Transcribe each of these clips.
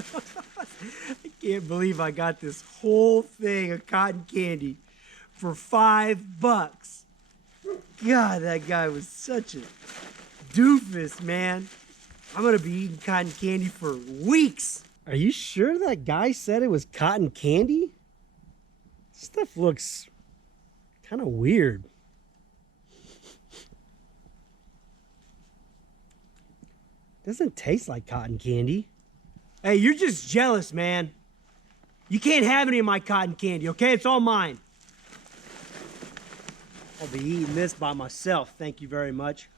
I can't believe I got this whole thing of cotton candy for $5. God, that guy was such a doofus, man. I'm gonna be eating cotton candy for weeks. Are you sure that guy said it was cotton candy? Stuff looks kind of weird. Doesn't taste like cotton candy. Hey, you're just jealous, man. You can't have any of my cotton candy, okay? It's all mine. I'll be eating this by myself. Thank you very much.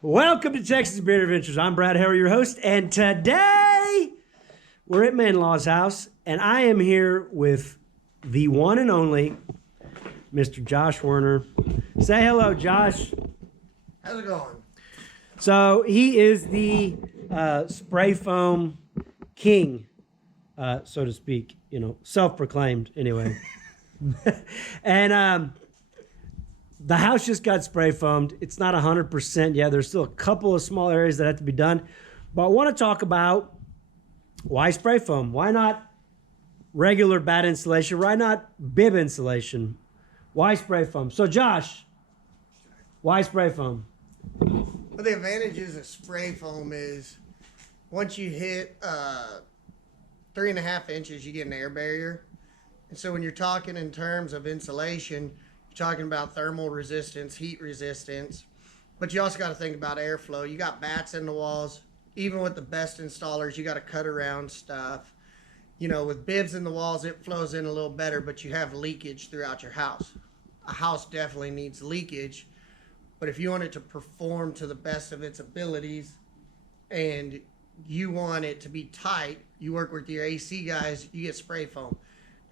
Welcome to Texas Beard Adventures. I'm Brad Harry, your host, and today we're at my in-law's house, and I am here with the one and only Mr. Josh Werner. Say hello, Josh. How's it going? So he is the spray foam king, so to speak. You know, self-proclaimed anyway. And the house just got spray foamed. It's not 100% yet. There's still a couple of small areas that have to be done. But I want to talk about why spray foam? Why not regular bat insulation? Why not bib insulation? Why spray foam? So Josh, why spray foam? Well, the advantages of spray foam is once you hit 3.5 inches, you get an air barrier. And so when you're talking in terms of insulation, you're talking about thermal resistance, heat resistance, but you also got to think about airflow. You got bats in the walls. Even with the best installers, you got to cut around stuff. You know, with bibs in the walls, it flows in a little better, but you have leakage throughout your house. A house definitely needs leakage. But if you want it to perform to the best of its abilities and you want it to be tight, you work with your AC guys, you get spray foam.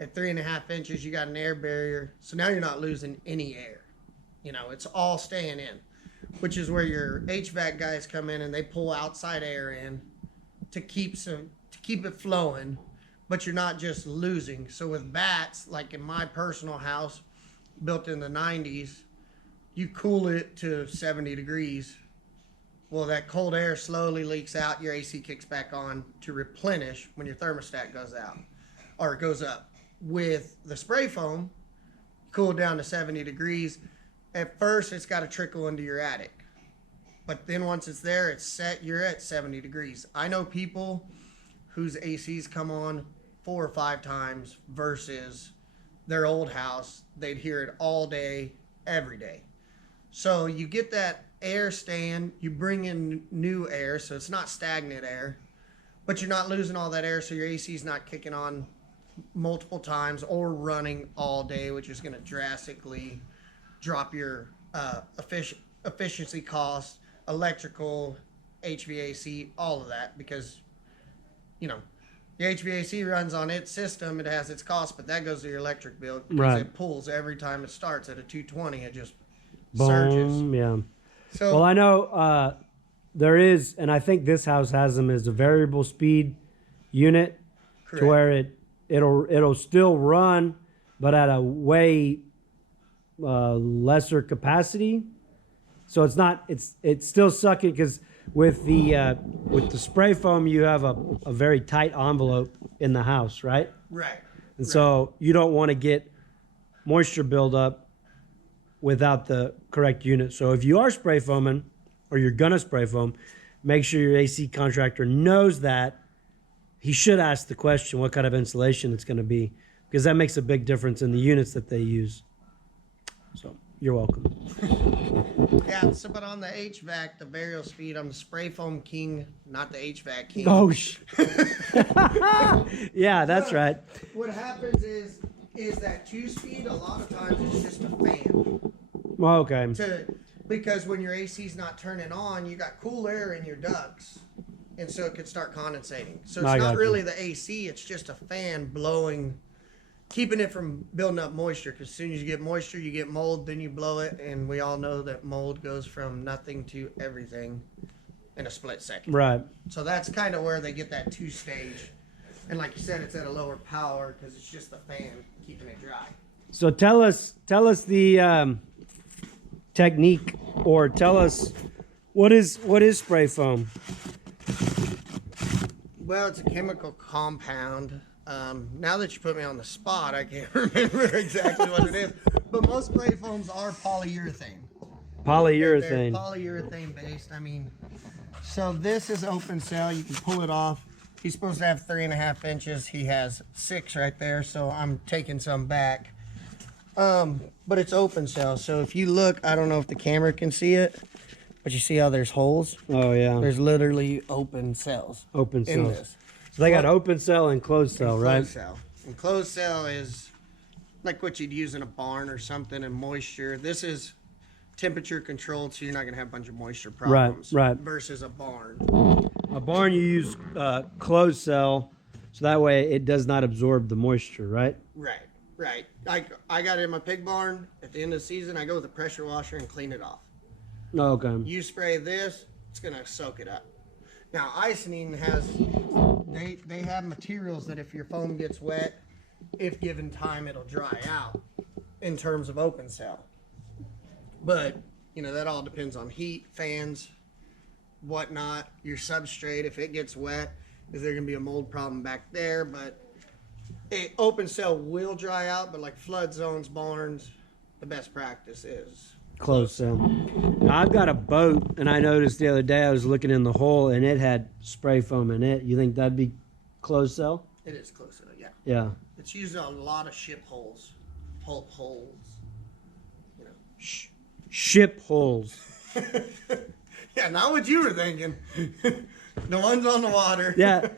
At 3.5 inches, you got an air barrier. So now you're not losing any air. You know, it's all staying in, which is where your HVAC guys come in and they pull outside air in to keep it flowing, but you're not just losing. So with bats, like in my personal house, built in the 90s, you cool it to 70 degrees. Well, that cold air slowly leaks out. Your AC kicks back on to replenish when your thermostat goes out or goes up. With the spray foam, cool it down to 70 degrees. At first, it's got to trickle into your attic. But then once it's there, it's set, you're at 70 degrees. I know people whose ACs come on 4 or 5 times versus their old house. They'd hear it all day, every day. So you get that air staying, you bring in new air, so it's not stagnant air, but you're not losing all that air, so your AC is not kicking on multiple times or running all day, which is going to drastically drop your efficiency costs, electrical, HVAC, all of that, because, you know, the HVAC runs on its system, it has its cost, but that goes to your electric bill because Right. It pulls every time it starts at a 220, it just Boom, surges. yeah. So, Well, I know there is, and I think this house has them as a variable speed unit, correct. to where it'll still run, but at a way lesser capacity. So it's still sucking because with the spray foam you have a very tight envelope in the house, right? Right. And so you don't want to get moisture buildup without the correct unit. So if you are spray foaming or you're gonna spray foam, make sure your AC contractor knows that. He should ask the question what kind of insulation it's gonna be, because that makes a big difference in the units that they use. So you're welcome. Yeah, so but on the HVAC, the variable speed, I'm the spray foam king, not the HVAC king. Oh, yeah, that's right. What happens is that 2-speed, a lot of times it's just a fan. Okay. Because when your AC's not turning on, you got cool air in your ducts. And so it could start condensating. So it's not really the AC, it's just a fan blowing, keeping it from building up moisture. Because as soon as you get moisture, you get mold, then you blow it. And we all know that mold goes from nothing to everything in a split second. Right. So that's kind of where they get that 2-stage. And like you said, it's at a lower power because it's just the fan keeping it dry. So tell us the technique, or tell us what is spray foam. Well, it's a chemical compound. Now that you put me on the spot, I can't remember exactly what it is. But most spray foams are polyurethane. They're Polyurethane. polyurethane based. I mean, so this is open cell. You can pull it off. He's supposed to have 3.5 inches. He has 6 right there, so I'm taking some back. But it's open cell. So if you look, I don't know if the camera can see it, but you see how there's holes? Oh yeah. There's literally open cells. Open in cells. this. So they got open cell and closed cell, right? Closed cell. And closed cell is like what you'd use in a barn or something, and moisture. This is temperature controlled, so you're not going to have a bunch of moisture problems. Right. Versus a barn. A barn, you use closed cell, so that way it does not absorb the moisture, right? Right. I got it in my pig barn. At the end of the season, I go with a pressure washer and clean it off. Oh, okay. You spray this, it's going to soak it up. Now, Icynene has, they have materials that if your foam gets wet, if given time, it'll dry out in terms of open cell. But, you know, that all depends on heat, fans, whatnot, your substrate. If it gets wet, is there going to be a mold problem back there? But open cell will dry out, but like flood zones, barns, the best practice is Closed cell. Now, I've got a boat, and I noticed the other day I was looking in the hole, and it had spray foam in it. You think that'd be closed cell? It is close cell, yeah. Yeah. It's used on a lot of ship holes. Holes. You know. Ship holes. Yeah, not what you were thinking. The ones on the water. Yeah.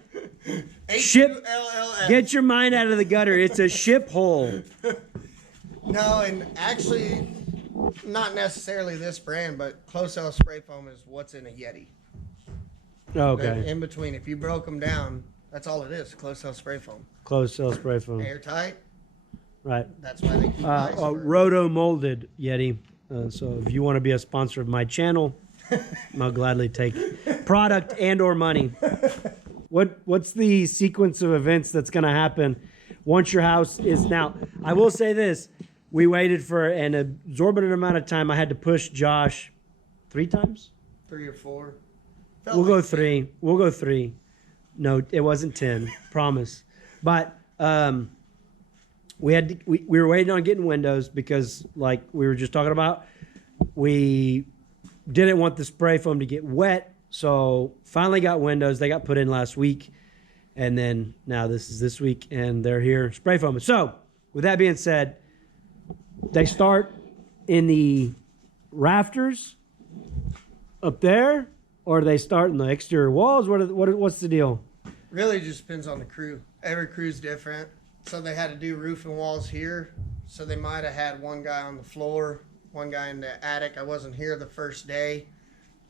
Ship. H-U-L-L-S. Get your mind out of the gutter. It's a ship hole. No, and actually, not necessarily this brand, but closed cell spray foam is what's in a Yeti. Okay. In between, if you broke them down, that's all it is. Closed cell spray foam. Closed cell spray foam. Airtight. Right. That's why they keep icebergs. Roto molded Yeti. So if you want to be a sponsor of my channel, I'll gladly take product and or money. What's the sequence of events that's going to happen once your house is now? I will say this: we waited for an exorbitant amount of time. I had to push Josh 3 times. 3 or 4. We'll go 3. We'll go 3. No, it wasn't 10. Promise. But we were waiting on getting windows because, like we were just talking about, we didn't want the spray foam to get wet. So finally got windows. They got put in last week, and then now this is this week, and they're here spray foaming. So with that being said, they start in the rafters up there, or do they start in the exterior walls? What's the deal? Really just depends on the crew. Every crew's different. So they had to do roof and walls here. So they might have had one guy on the floor, one guy in the attic. I wasn't here the first day.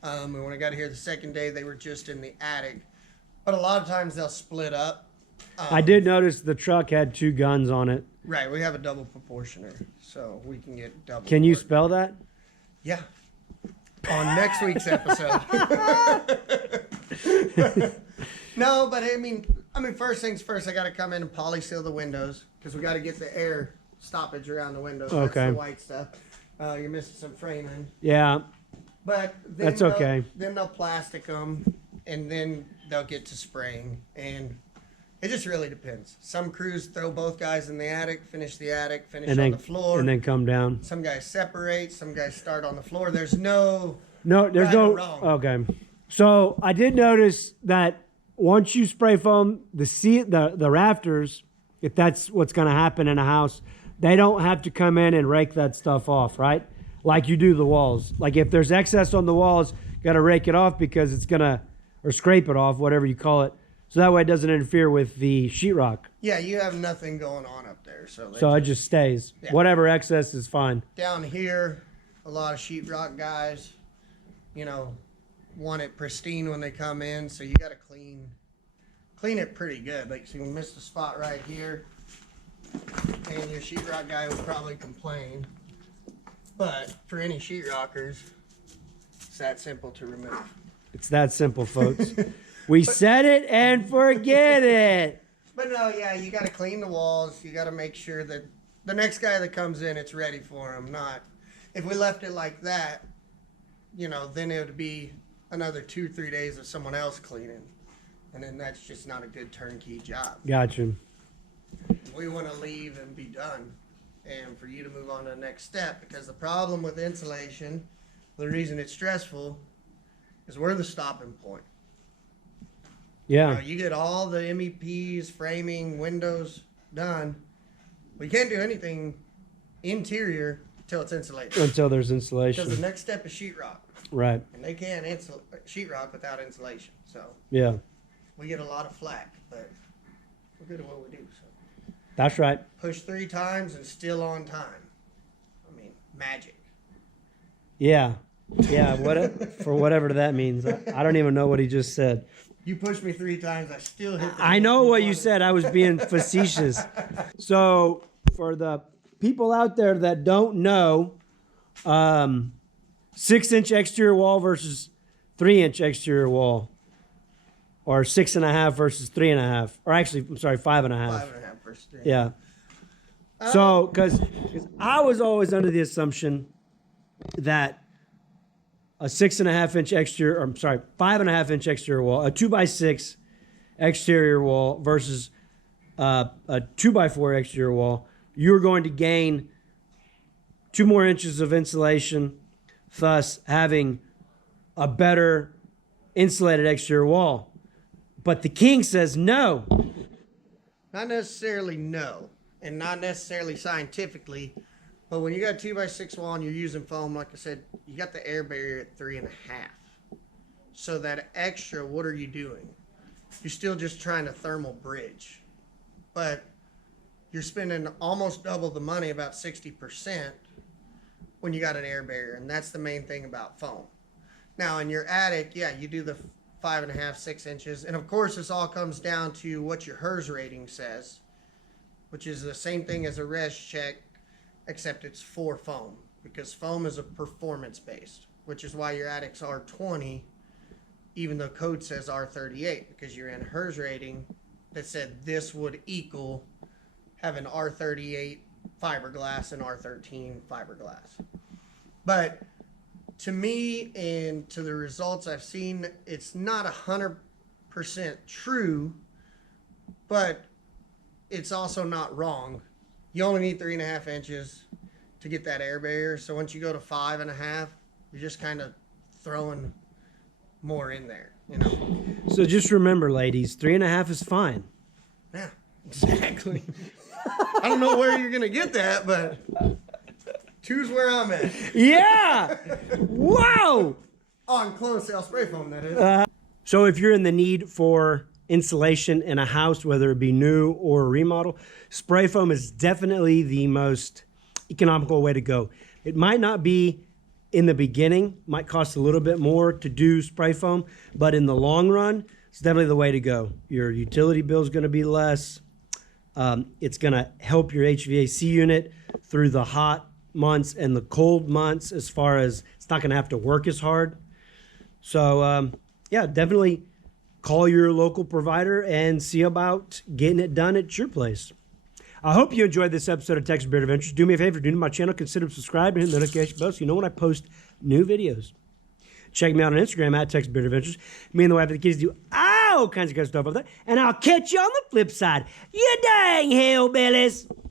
And when I got here the second day, they were just in the attic. But a lot of times they'll split up. I did notice the truck had 2 guns on it. Right, we have a double proportioner, so we can get double. Can you work. spell that? Yeah. On next week's episode. No, but I mean, first things first, I got to come in and poly seal the windows because we got to get the air stoppage around the windows. Okay. That's the white stuff. You're missing some framing. Yeah. But then That's okay. Then they'll plastic them, and then they'll get to spraying. And it just really depends. Some crews throw both guys in the attic, finish and on the floor. And then come down. Some guys separate. Some guys start on the floor. There's no there's right no. or wrong. Okay. So I did notice that once you spray foam the rafters, if that's what's going to happen in a house, they don't have to come in and rake that stuff off, right? Like you do the walls. Like if there's excess on the walls, you got to rake it off because it's going to, or scrape it off, whatever you call it. So that way it doesn't interfere with the sheetrock. Yeah, you have nothing going on up there. So it just stays. Yeah. Whatever excess is fine. Down here, a lot of sheetrock guys, want it pristine when they come in. So you got to clean it pretty good. Like, so you missed a spot right here, and your sheetrock guy would probably complain. But for any sheetrockers, it's that simple to remove. It's that simple, folks. We said it and forget it. But no, yeah, you got to clean the walls. You got to make sure that the next guy that comes in, it's ready for him. Not if we left it like that, you know, then it would be another 2-3 days of someone else cleaning, and then that's just not a good turnkey job. Gotcha. We want to leave and be done, and for you to move on to the next step. Because the problem with insulation, the reason it's stressful, is we're the stopping point. Yeah. You get all the MEPs, framing, windows done. We can't do anything interior until it's insulated. Until there's Because insulation. the next step is sheetrock. Right. And they can't sheetrock without insulation. So Yeah. we get a lot of flack, but we're good at what we do. So That's right. push 3 times and still on time. I mean, magic. Yeah. Yeah. For whatever that means. I don't even know what he just said. You pushed me 3 times, I still hit the I know what you said. I was being facetious. So, for the people out there that don't know, 6-inch exterior wall versus 3-inch exterior wall, or 6.5 versus 3.5, or actually, I'm sorry, 5.5. 5.5 versus 3. Yeah. So, because I was always under the assumption that a 6.5-inch exterior, or I'm sorry, 5.5-inch exterior wall, a 2x6 exterior wall versus a 2x4 exterior wall, you're going to gain 2 more inches of insulation, thus having a better insulated exterior wall. But the king says no. Not necessarily no, and not necessarily scientifically, but when you got a 2x6 wall and you're using foam, like I said, you got the air barrier at 3.5. So that extra, what are you doing? You're still just trying to thermal bridge, but you're spending almost double the money, about 60%, when you got an air barrier, and that's the main thing about foam. Now in your attic, yeah, you do the 5.5, 6 inches, and of course this all comes down to what your HERS rating says, which is the same thing as a res check, except it's for foam, because foam is a performance based, which is why your attic's R20, even though code says R38, because you're in a HERS rating that said this would equal having R38 fiberglass and R13 fiberglass. But to me and to the results I've seen, it's not 100% true, but it's also not wrong. You only need 3.5 inches to get that air barrier. So once you go to 5.5, you're just kind of throwing more in there, you know? So just remember, ladies, 3.5 is fine. Yeah, exactly. I don't know where you're going to get that, but 2's where I'm at. Yeah! Wow! On closed cell spray foam, that is. So if you're in the need for insulation in a house, whether it be new or a remodel, spray foam is definitely the most economical way to go. It might not be in the beginning, might cost a little bit more to do spray foam, but in the long run, it's definitely the way to go. Your utility bill is going to be less. It's going to help your HVAC unit through the hot months and the cold months, as far as it's not going to have to work as hard. So yeah, definitely call your local provider and see about getting it done at your place. I hope you enjoyed this episode of Texas Beard Adventures. Do me a favor, if you're new to my channel, consider subscribing and hit the notification bell so you know when I post new videos. Check me out on Instagram at Texas Beard Adventures. Me and the wife and the kids do all kinds of good stuff over there. And I'll catch you on the flip side. You dang hillbillies.